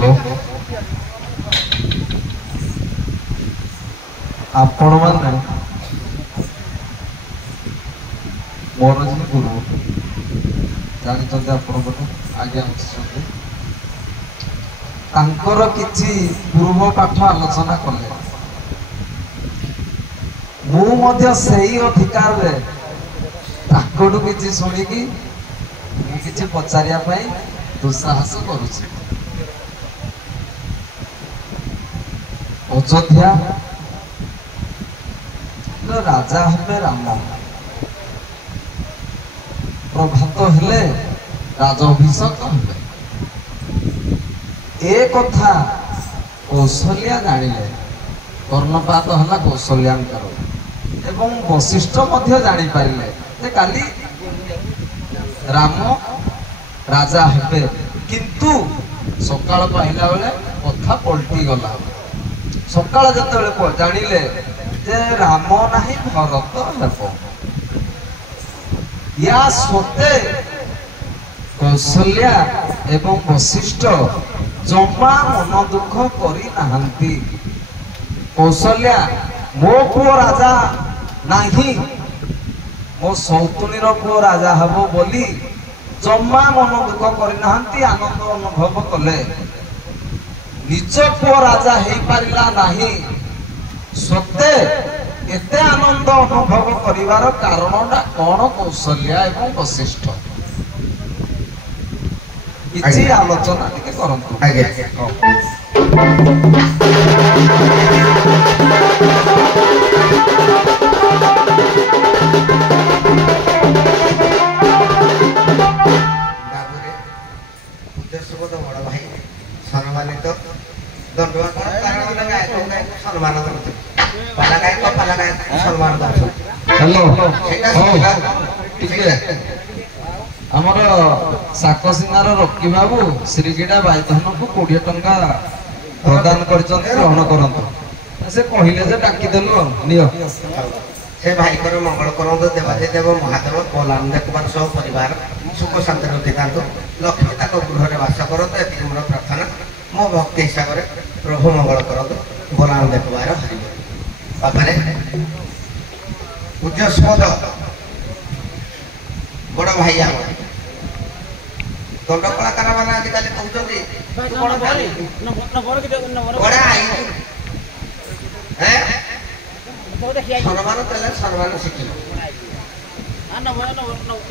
Hello आपण मैंने मोर जी गुरु जानते आपण आगे तांकर किछि पूर्व पाठ आलोचना कले मु सही अधिकार रे ताकड़ू किछि शुणिकी किछि पचारिया पाई दुस्साहस करुछि। अयोध्या राजा हेबे राम प्रभात हेले राजाभिषेक हेबे ए कथा कौशल्या जानिले कर्णपात हला कौशल्यांकर एवं वशिष्ठ मध्य जानी पारिले जे काली राम राजा हेबे किंतु सकाळ पाइला बेले कथा पलटी गला। सकाळ जतबेले जानिले जे राम नाही भरत हेबो या सोते कौशल्या एवं वशिष्ठ जमा मन दुख करी नाहंती। कौशल्या मो पुओ राजा नाही मो सौतुनी पुओ राजा हबो बोली जमा मन दुख करी नाहंती आनंद अनुभव कले। निज पुओ राजा हेई पारिला नाही सते एते आनंद अनुभव करिवार कारणटा कोन कौशल्या एवं वशिष्ठ इछि आलोचना टिके करंतु। देशबोध बड़ भाई सम्मानित दंडवा कोन कारण लगा सम्मान करते पाला गाय सम्मान करते। हेलो टिके हमर साकसिंगार रक्की बाबू श्रीगिड़ा बायधन को 20 टंका प्रदान करछन्ते ग्रहण करंतु से कहिले जे डाकी देलो नियो से भाई कर मंगल करंतु देव महादेव बलानंद कुमार सह परिवार सुख शांति रखितांतु लक्ष्मी ताक गृह रे वास करंतु एति मोर प्रार्थना मो भक्ति हिसाब रे प्रभु मंगल करंतु बलानंद कुमार हरि बापारे पूज्य स्पद बड़ भाई आम दंड कलाकार मैंने आजिकल कहते सम्मान देले सम्मान शिखिल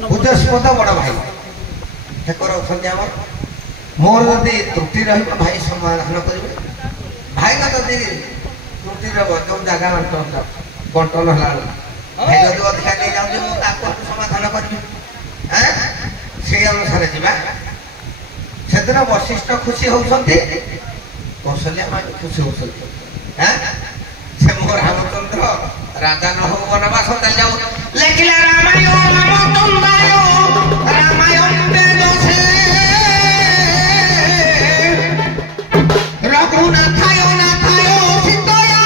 पूज्यस्पद बड़ भाई ठेकर अच्छा मोर जदि त्रुटि रही भाई समाधान करेंगे भाई का जदि त्रुटि जो जगह बंटन है भाई जब अधिका नहीं जाऊँ समाधान करी से अनुसार जा से दिन वशिष्ठ खुशी होती कौशल्या मां खुशी होती से मो रामचंद्र राजा न हो वनवास चल जाऊ लेखिला रामायण रामायण वेद से रघुनाथाय नाथाय सीतया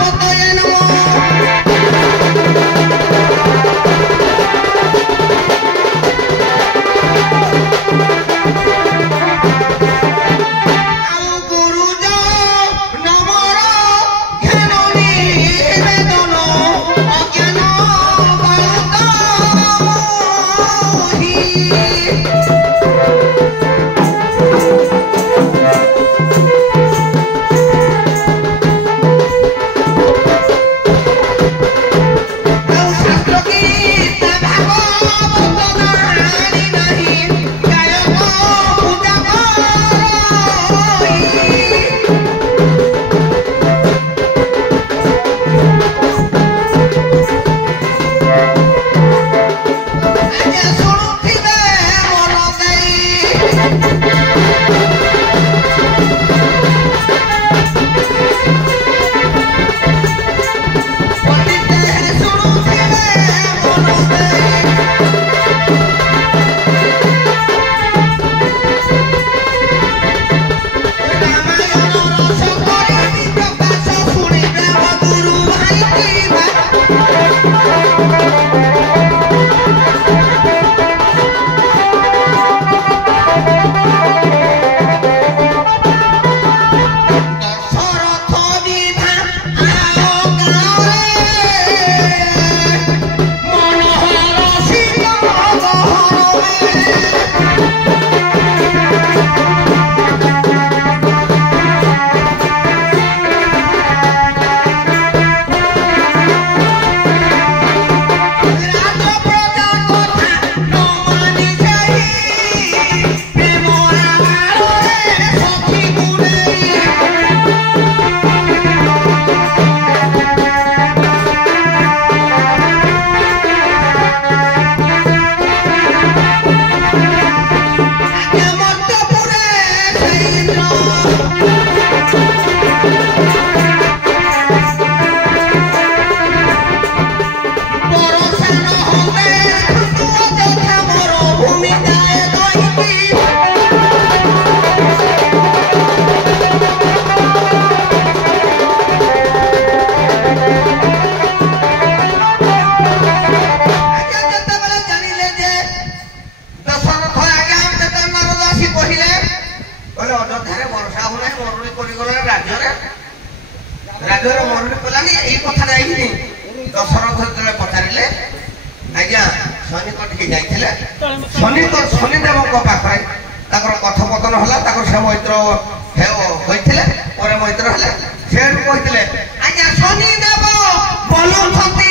पतये नमो ରାଜ୍ୟରେ ଅଯୋଧ୍ୟାରେ ବର୍ଷା ହଉନାହିଁ ମରୁଡ଼ି କରିଗଲେ ରାଜ୍ୟରେ ମରୁଡ଼ି କଲାନି ଏଇ କଥା ଯାଇକିନି ଦଶରଥ ଯେତେବେଳେ ପଚାରିଲେ ଆଜ୍ଞା ଶନି କଟିକି ଯାଇଥିଲେ ଶନିଦେବଙ୍କ ପାଖରେ ତାଙ୍କର କଥୋପକଥନ ହେଲା ତାଙ୍କର ସେ ମୈତ୍ର ହୋଇଥିଲେ ପରେ ମୈତ୍ର ହେଲେ ସେଠୁ କହିଥିଲେ ଆଜ୍ଞା ଶନିଦେବ ବୋଲୁଛନ୍ତି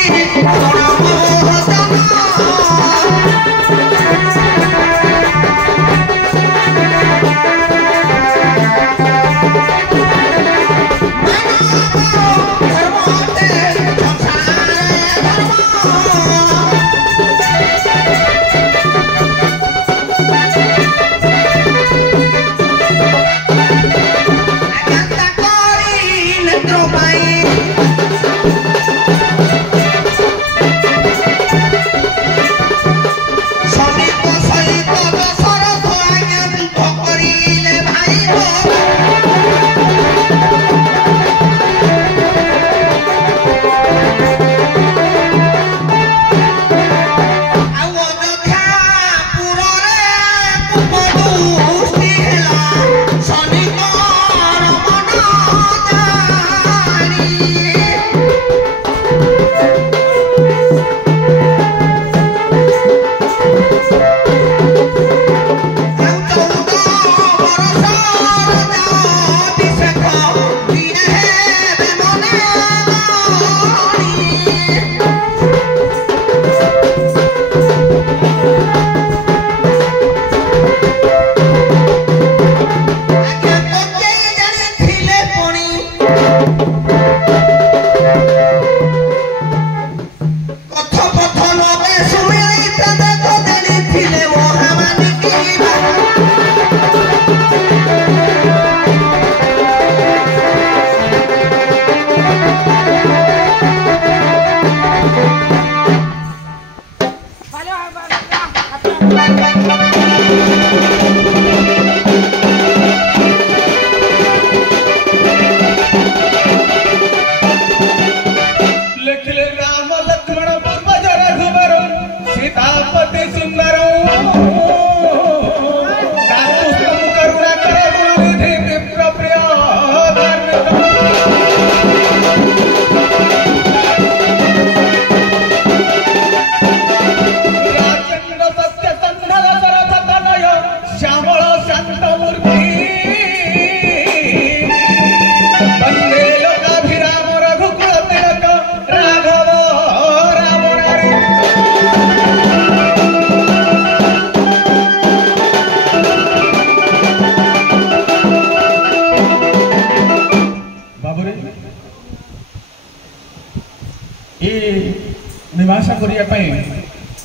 मीमांसा करने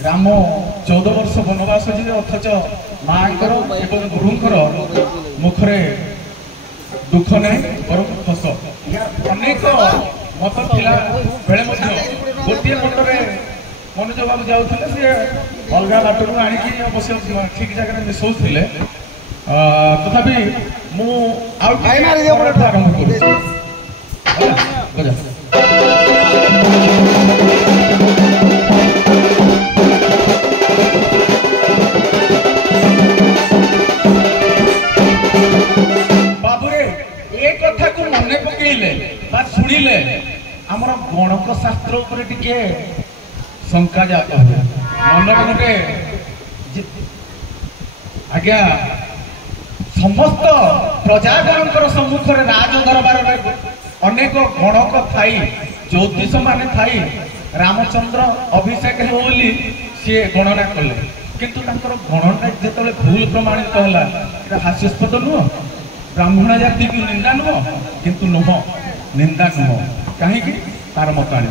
राम 14 वर्ष वनवास जी अथच माँ एवं गुरुंर मुखरे दुख नहीं बर हस अनेक मत था बेले गोटे मतरे मनोज बाबू जाऊे सी अलग बाटर आणिकी अवश्य ठीक जगह मिसौले तथापि आरंभ कर मन पकईले शुणिले आमर गणक शास्त्र टिके शंका जाता मन गोटे आज्ञा समस्त प्रजागण सम्मुख राज दरबार अनेक गणक थाई ज्योतिष मान थाई रामचंद्र अभिषेक हो सी गणना कले किंतु गणना जो भूल प्रमाणित है हास्यास्पद नुह ब्राह्मण जाति की निंदा नुह किंतु नुह निंदा नुह कहीं तार मत आने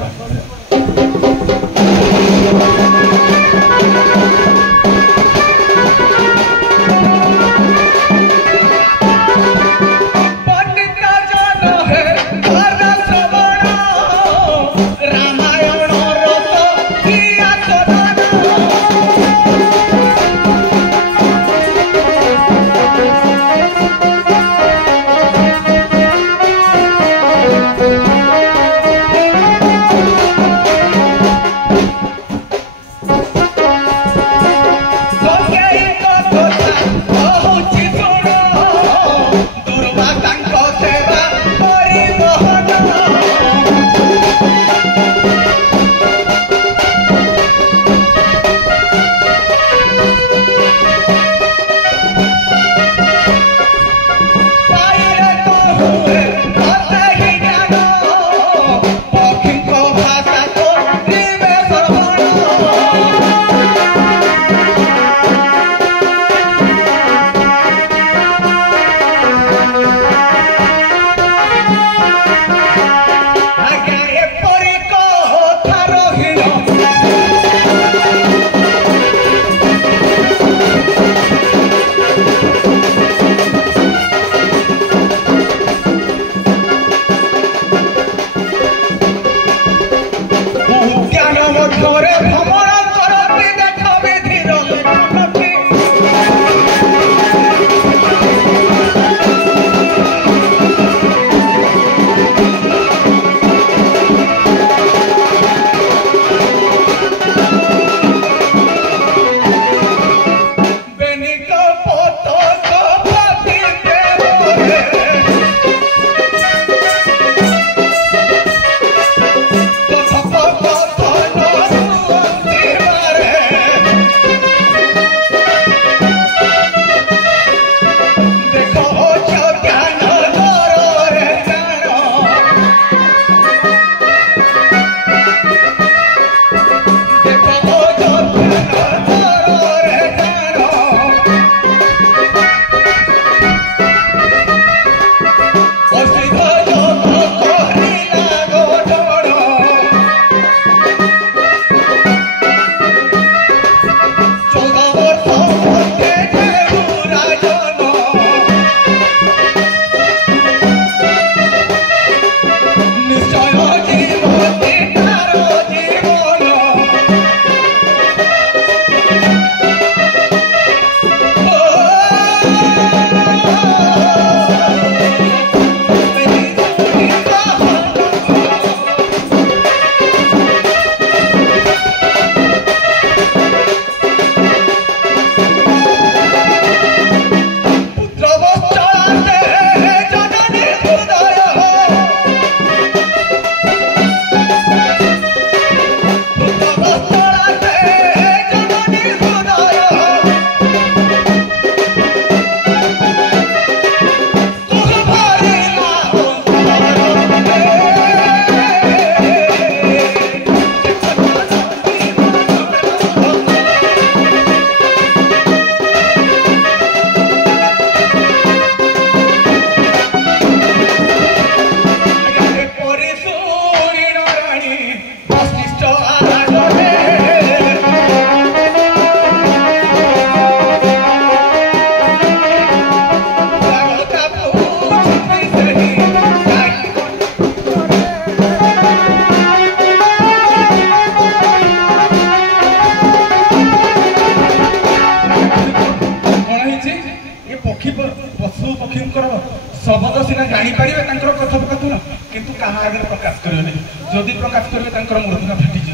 शब्द सीना जापर कथोपकथन किंतु क्या आगे प्रकाश करेंगे जदि प्रकाश करेंगे मूर्धना फाटिज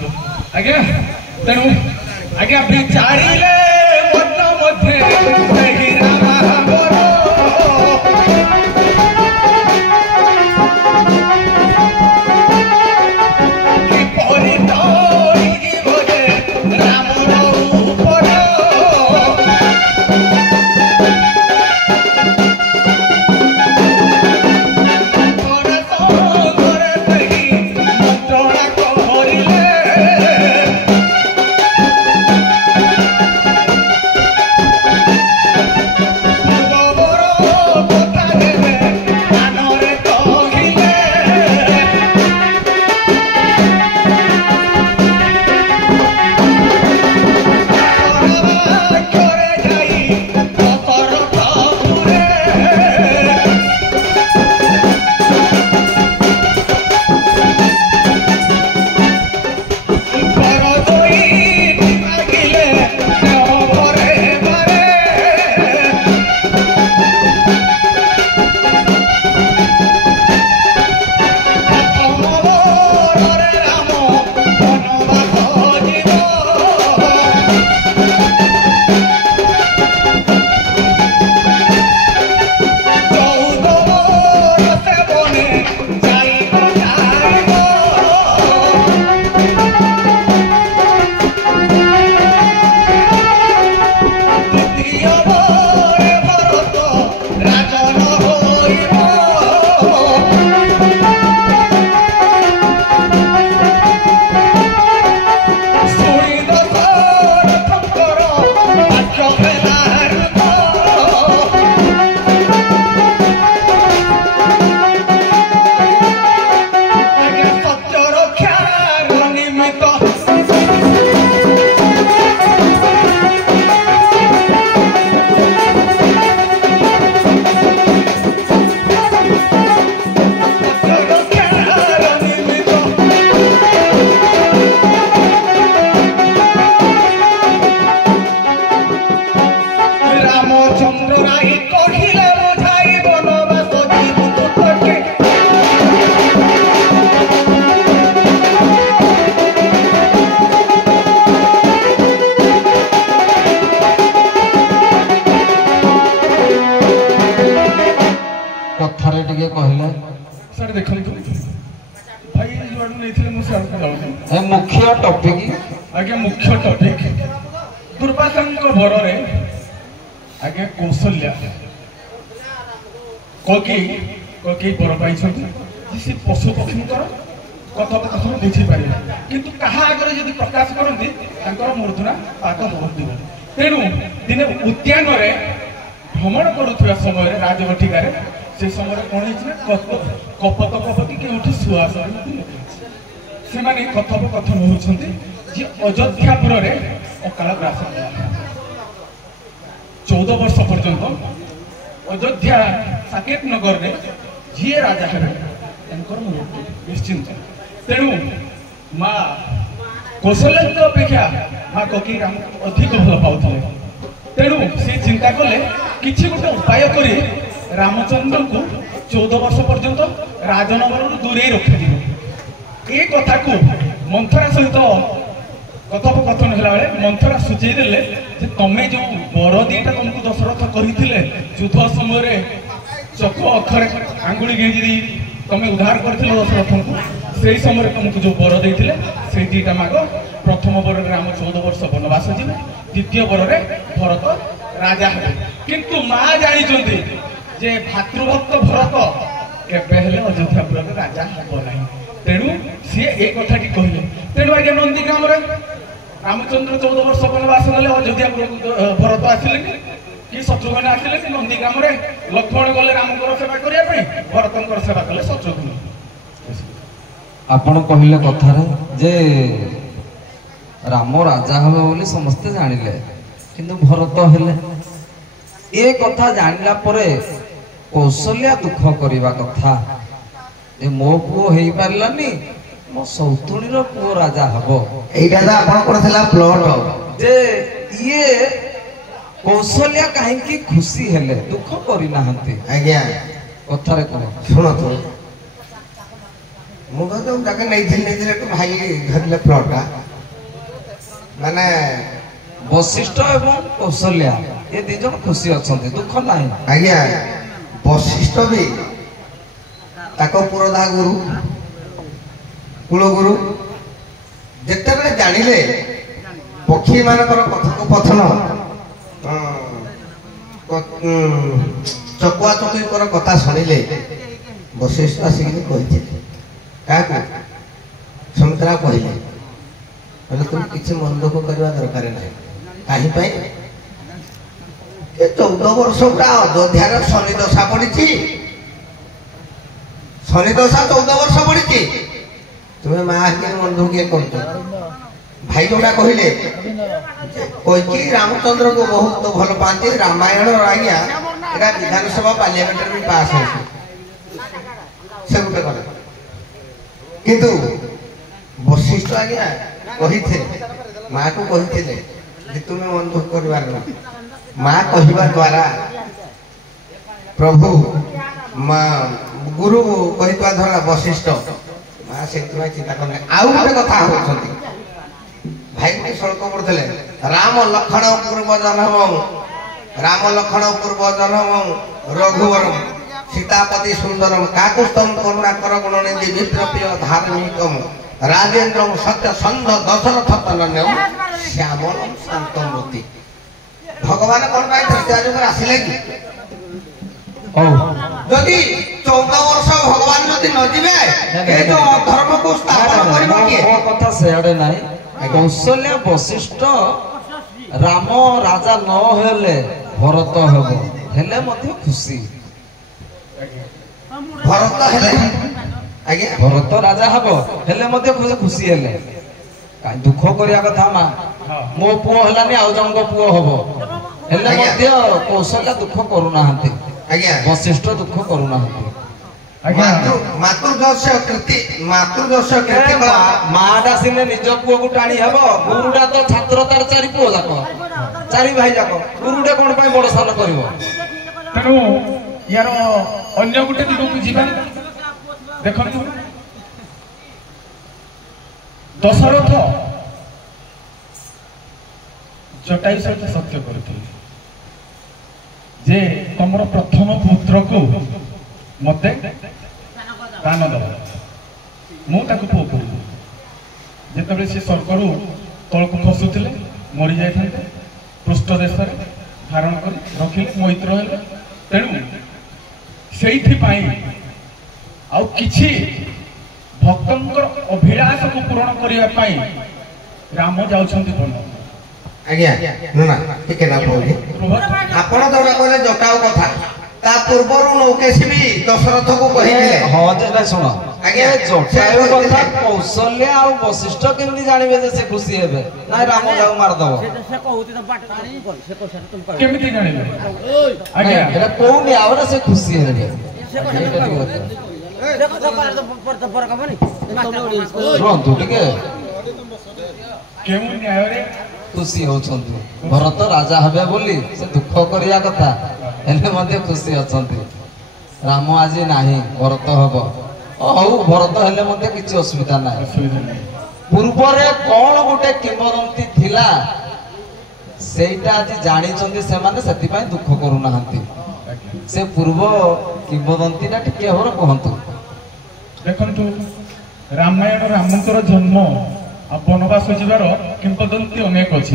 आज्ञा तेणु आज्ञा विचारिले मन मध्य मुख्य टॉपिक आज्ञा मुख्य टॉपिक दुर्वासा बरे आज्ञा कौशल्या कई बर पाई से पशु पक्षी कथोपकथन बुझी पारे किंतु कहा आगे जब प्रकाश करती मूर्धना पाद बहुत तेणु दिने उद्यान भ्रमण करुवा समय राजगठिकार से समय कौन कपत कपति के सुहास से माने कथोपकथन होती जी अयोध्यापुर अकाल ग्रास 14 वर्ष पर्यंत अयोध्या साकेत नगर में जी राजा है निश्चिंत तेणु माँ कौशल्या अपेक्षा माँ ककी राम अधिक भल पाते तेणु से चिंता कले किसी गोटे उपाय कर रामचंद्र को 14 वर्ष पर्यंत राजनगर दूरे रखा ये कथा को मंथरा सहित कथोपकथन है मंथरा सूचई देले तमें जो बर दीटा तुमको दशरथ करते युद्ध समय चक अखर आंगुली गेंजी तमें उद्धार कर दशरथ को से समय तुमको जो बर देते से दीटा माग प्रथम बर राम 14 वर्ष वनवास जी द्वितीय बर भरत राजा हे किंतु माँ जानी जे भातृभक्त भरत केबे अयोध्यापुर राजा हम ना तेणु सी एक कथा कहले तेणु आज्ञा नंदीग्राम रामचंद्र 14 वर्ष वनवास गले अयोध्यापुर भरत आसिले कि शत्रुघ्न आसिले कि नंदीग्राम लक्ष्मण गले रामकर सेवा करने भरतर सेवा कले शत्रुघ्न आपण कहले कथार जे राम राजा हे बोली समस्ते जानिले किंतु भरत हेले ए कथा जानिला परे कौशल्या दुख करवा कथा जे मो पुओ हेई पारलानी मो सौतुणीर पुओ राजा हबो एटा तो आपण करथला प्लॉट जे ये कौशल्या काहे की खुशी हेले दुख करी नाहंती आज्ञा କଥାରେ କହ ଶୁଣନ୍ତୁ ମୁଁ ତ ଯୋଉ ଜାଗା ନେଇଥିଲି ଏଠୁ ଭାଇ ଧରିଲେ ପ୍ଲଟଟା ମାନେ ବଶିଷ୍ଠ ଏବଂ କୌଶଲ୍ୟା ଏ ଦି ଜଣ ଖୁସି ଅଛନ୍ତି, ଦୁଃଖ ନାହିଁ। ଆଜ୍ଞା ବଶିଷ୍ଠ ବି ତାଙ୍କ ପୁରୋଧା ଗୁରୁ କୁଳଗୁରୁ ଯେତେବେଳେ ଜାଣିଲେ ପକ୍ଷୀ ମାନଙ୍କର କଥୋପକଥନ ଚକୁଆ ଚକୁଙ୍କର କଥା ଶୁଣିଲେ ବଶିଷ୍ଠ ଆସିକି କହିଥିଲେ କାହାକୁ ସୁମିତ୍ରା କହିଲେ ତୁମେ କିଛି ମନ ଦୁଃଖ କରିବା ଦରକାର ନାହିଁ। କାହିଁପାଇଁ 14 ବର୍ଷ ପୁରା ଅଯୋଧ୍ୟାର ଶନି ଦଶା ପଡିଛି, ଶନି ଦଶା 14 ବର୍ଷ ପଡିଛି, ତୁମେ ମା ହେଇକି ମନ ଦୁଃଖ କିଏ କରୁଛ? ଭାଇ ଯୋଉଟା କହିଲେ କହିକି ରାମଚନ୍ଦ୍ରକୁ ବହୁତ ଭଲ ପାଆନ୍ତି, ରାମାୟଣ ଆଜ୍ଞା ଏଟା ବିଧାନସଭା ପାର୍ଲିଆମେଣ୍ଟରେ ବି ପାସ୍ ହେଉଛି ସେ ଗୋଟେ କଥା। କିନ୍ତୁ ବଶିଷ୍ଠ ଆଜ୍ଞା କହିଥିଲେ ମାକୁ କହିଥିଲେ ଯେ ତୁମେ ମନ ଦୁଃଖ କରିବାର ନାହିଁ। ମା କହିବା ଦ୍ୱାରା ପ୍ରଭୁ ମା ଗୁରୁ କହିଥିବା ଦ୍ୱାରା ବଶିଷ୍ଠ ମା ସେଥିପାଇଁ ଚିନ୍ତା କଲେ। ଆଉ ଗୋଟେ କଥା ହଉଛନ୍ତି ଭାଇ ଶ୍ଳୋକ ପଢୁଥିଲେ ରାମ ଲକ୍ଷଣ ପୂର୍ବ ଜନ୍ମ ରାମ ଲକ୍ଷଣ ପୂର୍ବ ଜନ୍ମ ରଘୁବରମ ସୀତାପତି ସୁନ୍ଦରମ କାକୁସ୍ତମ କରୁଣାକର ଗୁଣନିଧି ବିପ୍ରପ୍ରିୟ ଧାର୍ମିକମ ରାଜେନ୍ଦ୍ରମ ସତ୍ୟ ସନ୍ଧ ଦଶରଥ ତନନ୍ୟ ଶ୍ୟାମଳମ ଶାନ୍ତମୂର୍ତ୍ତି। ଭଗବାନ କଣ ପାଇଁ ତ୍ରେତୟା ଯୁଗରେ ଆସିଲେ କି? ଯଦି 14 ବର୍ଷ ଭଗବାନ ଯଦି ନ ଯିବେ ଏ ଯୋଉ ଧର୍ମକୁ ସ୍ଥାପନ କରିବ କିଏ? ମୋ କଥା ସେଆଡେ ନାହିଁ। କୌଶଲ୍ୟା ବଶିଷ୍ଠ ରାମ ରାଜା ନ ହେଲେ ଭରତ ହେବ, ହେଲେ ମଧ୍ୟ ଖୁସି। ଭରତ ହେଲେ ଆଜ୍ଞା ଭରତ ରାଜା ହବ ହେଲେ ମଧ୍ୟ ଖୁସି ହେଲେ କାଇଁ ଦୁଃଖ କରିବା କଥା? ମା ମୋ ପୁଅ ହେଲାନି ଆଉ ଜଣଙ୍କ ପୁଅ ହବ ହେଲେ ମଧ୍ୟ କୌଶଲ୍ୟା ଦୁଃଖ କରୁନାହାନ୍ତି, ଆଜ୍ଞା ବଶିଷ୍ଠ ଦୁଃଖ କରୁନାହାନ୍ତି। ମାଟା ସିନେ ନିଜ ପୁଅକୁ ଟାଣି ହବ, ଗୁରୁଟା ତ ଛାତ୍ର ତାର 4 ପୁଅ ଯାକ 4 ଭାଇ ଯାକ, ଗୁରୁଟେ କଣ ପାଇଁ ବଡ ସାନ କରିବ? ତେଣୁ ୟାର ଅନ୍ୟ ଗୋଟେ ଦିଗକୁ ଯିବା। ଦେଖନ୍ତୁ ଦଶରଥ ଜଟାୟୁ ସହିତ ସତ୍ୟ କରିଥିଲେ ଯେ ତମର ପ୍ରଥମ ପୁତ୍ରକୁ ମତେ ଦାନ ଦବ, ମୁଁ ତାକୁ ପୁଅ କରିବି। ଯେତେବେଳେ ସେ ସ୍ୱର୍ଗରୁ ତଳକୁ ଖସୁଥିଲେ ମରି ଯାଇଥାନ୍ତେ, ପୃଷ୍ଠ ଦେଶରେ ଧାରଣ କରି ରଖିଲେ, ମୈତ୍ର ହେଲେ। ତେଣୁ ସେଇଥିପାଇଁ ଆଉ କିଛି ଭକ୍ତଙ୍କର ଅଭିଳାଷକୁ ପୂରଣ କରିବା ପାଇଁ ରାମ ଯାଉଛନ୍ତି ବନ। ଆଜ୍ଞା ଟିକେ ନା ଆପଣ ଯୋଉଟା କହିଲେ ଜଟାୟୁ କଥା, ତା ପୂର୍ବରୁ ଲୌକେଶୀ ବି ଦଶରଥକୁ କହିଥିଲେ। ହଁ ଯେ ଶୁଣ ଆଜ୍ଞା, ଜଟାୟୁ କଥା କୌଶଲ୍ୟା ଆଉ ବଶିଷ୍ଠ କେମିତି ଜାଣିବେ ଯେ ସେ ଖୁସି ହେବେ? ନାଇଁ ରାମ ଯାଉ ମାରିଦବ, କେମିତି ଜାଣିବେ? ଆଜ୍ଞା ଏଟା କହୁନି ଆଉ ସେ ଖୁସି ହେବେ। ରୁହନ୍ତୁ ଟିକେ, କେଉଁ ନ୍ୟାୟରେ ଖୁସି ହଉଛନ୍ତି? ଭରତ ରାଜା ହେବେ ବୋଲି ସେ ଦୁଃଖ କରିବା କଥା, ହେଲେ ମଧ୍ୟ ଖୁସି ଅଛନ୍ତି। ରାମ ଆଜି ନାହିଁ, ଭରତ ହବ, ହଉ ଭରତ ହେଲେ ମଧ୍ୟ କିଛି ଅସୁବିଧା ନାହିଁ। ପୂର୍ବରେ କଣ ଗୋଟେ କିମ୍ବଦନ୍ତୀ ଥିଲା ସେଇଟା ଆଜି ଜାଣିଛନ୍ତି ସେମାନେ, ସେଥିପାଇଁ ଦୁଃଖ କରୁନାହାନ୍ତି। ସେ ପୂର୍ବ କିମ୍ବଦନ୍ତୀଟା ଟିକେ ହବ କୁହନ୍ତୁ। ଦେଖନ୍ତୁ ରାମାୟଣ ରାମଙ୍କର ଜନ୍ମ ଆଉ ବନବାସ ଯିବାର କିମ୍ବଦନ୍ତୀ ଅନେକ ଅଛି।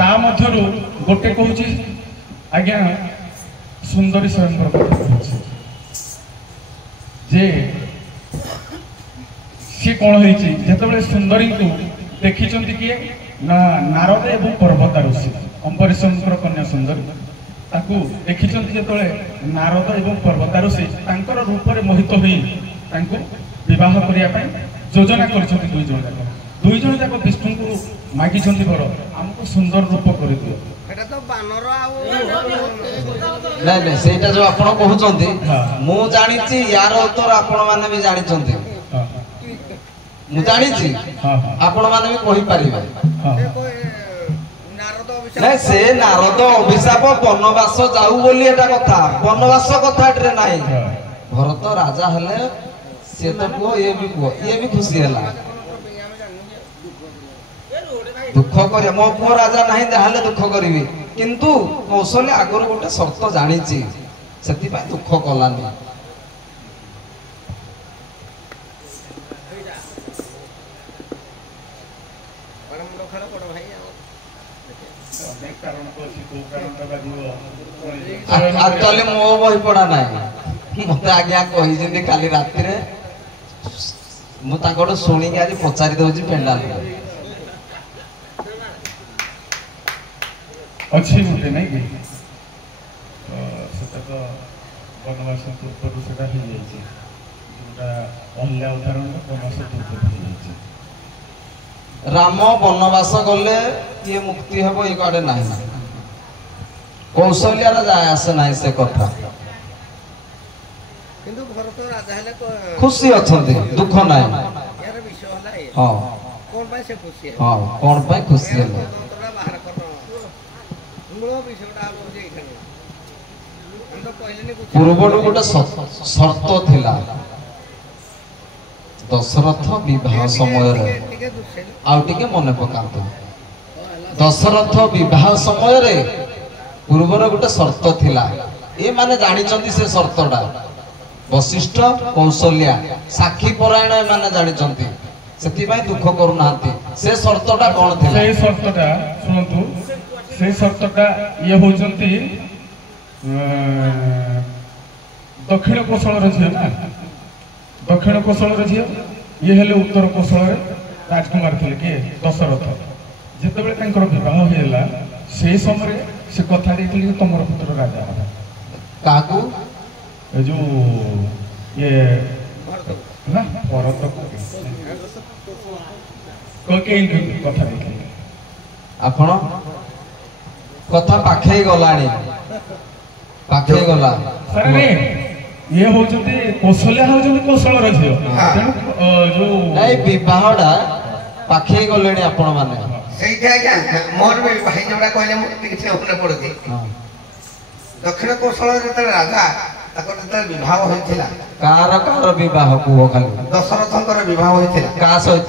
ତା ମଧ୍ୟରୁ ଗୋଟେ କହୁଛି ଆଜ୍ଞା ସୁନ୍ଦରୀ ସ୍ୱୟଂଙ୍କର କଥା କହୁଛି ଯେ ସିଏ କଣ ହେଇଛି, ଯେତେବେଳେ ସୁନ୍ଦରୀଙ୍କୁ ଦେଖିଛନ୍ତି କିଏ ନା ନାରଦ ଏବଂ ପର୍ବତା ଋଷି, ଅମ୍ବରୀଶଙ୍କର କନ୍ୟା ସୁନ୍ଦରୀ, ତାକୁ ଦେଖିଛନ୍ତି ଯେତେବେଳେ ନାରଦ ଏବଂ ପର୍ବତା ଋଷି ତାଙ୍କର ରୂପରେ ମୋହିତ ହୋଇ ତାଙ୍କୁ ବିବାହ କରିବା ପାଇଁ ଯୋଜନା କରିଛନ୍ତି। 2 ଜଣ ଯାକ 2 ଜଣ ଯାକ ବିଷ୍ଣୁଙ୍କୁ ମାଗିଛନ୍ତି ବର ଆମକୁ ସୁନ୍ଦର ରୂପ କରିଦିଅ। ନାଇଁ ନାଇଁ ସେଇଟା ଯୋଉ ଆପଣ କହୁଛନ୍ତି ମୁଁ ଜାଣିଛି, ୟାର ଉତ୍ତର ଆପଣ ମାନେ ବି ଜାଣିଛନ୍ତି। ମୁଁ ଜାଣିଛି, ଆପଣ ମାନେ ବି କହିପାରିବେ। ନାଇଁ ସେ ନାରଦ ଅଭିଶାପ ବନବାସ ଯାଉ ବୋଲି ଏଟା କଥା, ବନବାସ କଥା ଏଠାରେ ନାହିଁ। भरत राजा हेले से तो पुओ ये भी खुशी है दुख कर मो पुओ राजा नहीं ताहले दुख करी किंतु कौशल्या आगर गोटे शर्त जानी से दुख कलानी एक्चुअली मो बही पढ़ा ना मत आज्ञा कही काली राति मुझे शुणिक आज पचारि दौर पेंडाल अच्छी गोटे नहीं कि तो वनवास पूर्व से अहिल्या उदाहरण वनवास पूर्व राम वनवास गले ये मुक्ति हम ये कड़े ना कौशल्या जाए आसे ना से कथा खुशी अच्छा दुख ना हाँ कौन पाई खुशी है पूर्व गोटे शर्त थिला दशरथ विवाह समय मन पकातु दशरथ विवाह समय पूर्वर गोटे शर्त थिला ए माने जानी से शर्तटा वशिष्ठ कौशल्या साक्षी परायण ए माने जानी से दुख करूना से शर्तटा कौन थिला से शर्तटा सुनतु से शर्तटा ये होचंती दक्षिण कोशल झील ना दक्षिण कोशल झील ये हेले उत्तर कोशल राजकुमार थे किए दशरथ जिते बड़े होगा से समय से कथा देती तुम पुत्र राजा काकू जो ये ना भरत कथा देती आपण कथा पाखे गलानी पाखे गला ये होचंती कौशल्या होचंती कौशल झील जो नहीं विवाहटा पाखे गलेनी आपण माने मोर भी भाई जोड़ा कहले मने पड़ती दक्षिण कौशल राजा विवाह होइथिला कार विवाह पुओ खाली दशरथंकर विवाह होइथिला का सहित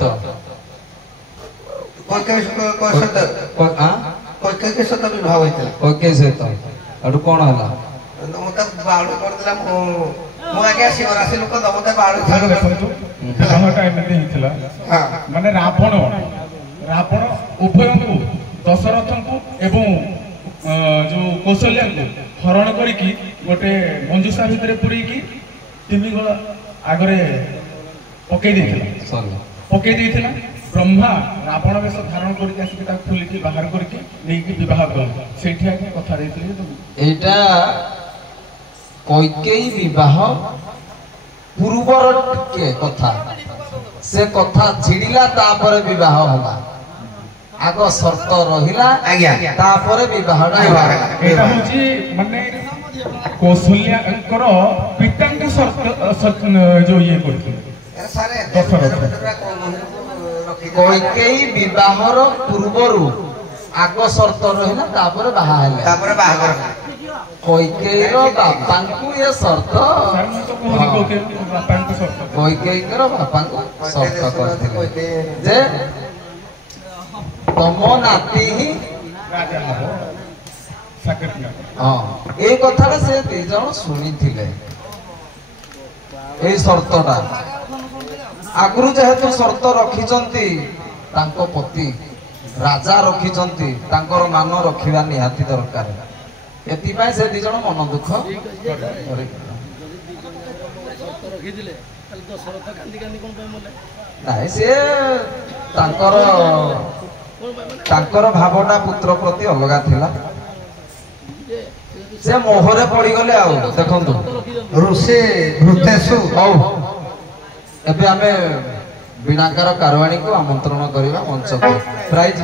कैके सहित विवाह होइथिला कैके सहित अडु कोन हला मते बाळू करदिला मो आगे शिवराशि लोक दमते बाळू छाड़ देखंतु विवाहटा एमते हिथिला माने रावण उभयंकु दशरथंकु एवं जो कौशल्या को हरण करिकी गोटे मंजूषा भितर पुरैकी तिमी गला आगरे पकई देथिला ब्रह्मा रावण वेश धारण करके आसिक ता खुलिकी बाहर करके नेकी विवाह कर सेठी आके कथा देथिले तो एटा कैकेयी विवाह पूर्वर के कथा से कथा छिड़िला तापर विवाह होला आगो शर्त रहिला आज्ञा तापर विवाह एटा होची माने कौशल्याकर पितांक शर्त जो ये करथिले सारे कैकेयी विवाहर पूर्वरु आगो शर्त रहिला तापर बाहा हेले तापर बाहा कैकेयीर बापांकु ये शर्त कैकेयीर बापांकु शर्त करथिले जे तम नाती ही राजा हबो साकरना हां ए कथाटा से दी जण सुनी थिले ए शर्तटा आगुरु जेहेतु शर्त रखिचंती तांको पति राजा रखिचंती तांकर मान रखिबा निहाती दरकार एति पाए से दी जण मन दुख नहीं से तांकर भावटा पुत्र प्रति अलगा थिला से मोहरे पड़ी गले आ देखंतु ऋषि भृतेषु हौ एबे आमे बिनाकार कारवाणी को आमंत्रण करिवा मंच को प्राइज